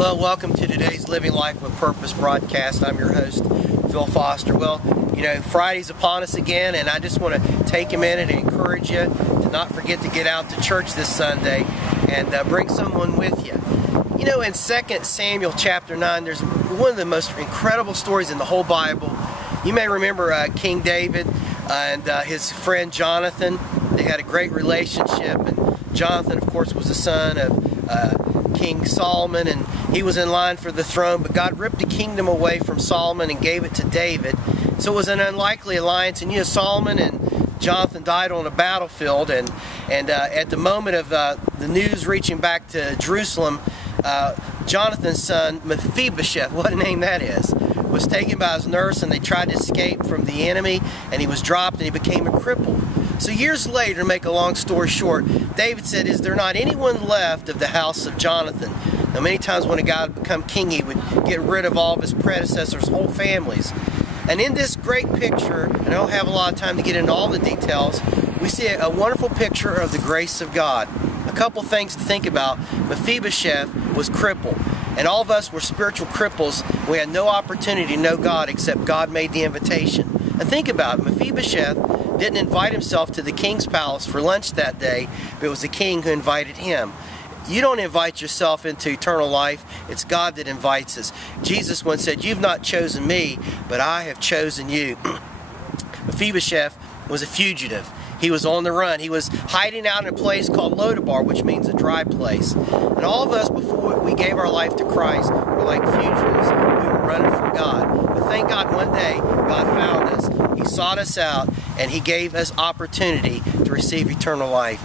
Hello, welcome to today's Living Life with Purpose broadcast. I'm your host, Phil Foster. Well, you know, Friday's upon us again, and I just want to take a minute and encourage you to not forget to get out to church this Sunday and bring someone with you. You know, in 2 Samuel chapter 9, there's one of the most incredible stories in the whole Bible. You may remember King David and his friend Jonathan. They had a great relationship, and Jonathan, of course, was the son of King Solomon, and he was in line for the throne, but God ripped the kingdom away from Solomon and gave it to David. So it was an unlikely alliance, and you know, Solomon and Jonathan died on a battlefield, and at the moment of the news reaching back to Jerusalem, Jonathan's son, Mephibosheth, what a name that is, was taken by his nurse, and they tried to escape from the enemy, and he was dropped, and he became a cripple. So years later, to make a long story short, David said, "Is there not anyone left of the house of Jonathan?" Now, many times when a guy would become king, he would get rid of all of his predecessors, whole families. And in this great picture, and I don't have a lot of time to get into all the details, we see a wonderful picture of the grace of God. A couple things to think about. Mephibosheth was crippled, and all of us were spiritual cripples. We had no opportunity to know God except God made the invitation. And think about it. Mephibosheth didn't invite himself to the king's palace for lunch that day, but it was the king who invited him. You don't invite yourself into eternal life. It's God that invites us. Jesus once said, "You've not chosen me, but I have chosen you." Mephibosheth was a fugitive. He was on the run. He was hiding out in a place called Lodabar, which means a dry place. And all of us, before we gave our life to Christ, were like fugitives. We were running from God. But thank God one day God found us. He sought us out, and He gave us opportunity to receive eternal life.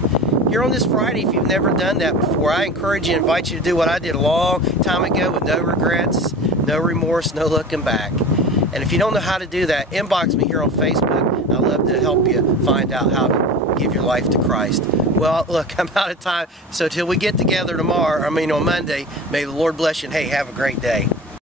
Here on this Friday, if you've never done that before, I encourage you and invite you to do what I did a long time ago with no regrets, no remorse, no looking back. And if you don't know how to do that, inbox me here on Facebook. I'd love to help you find out how to give your life to Christ. Well, look, I'm out of time. So till we get together tomorrow, on Monday, may the Lord bless you, and hey, have a great day.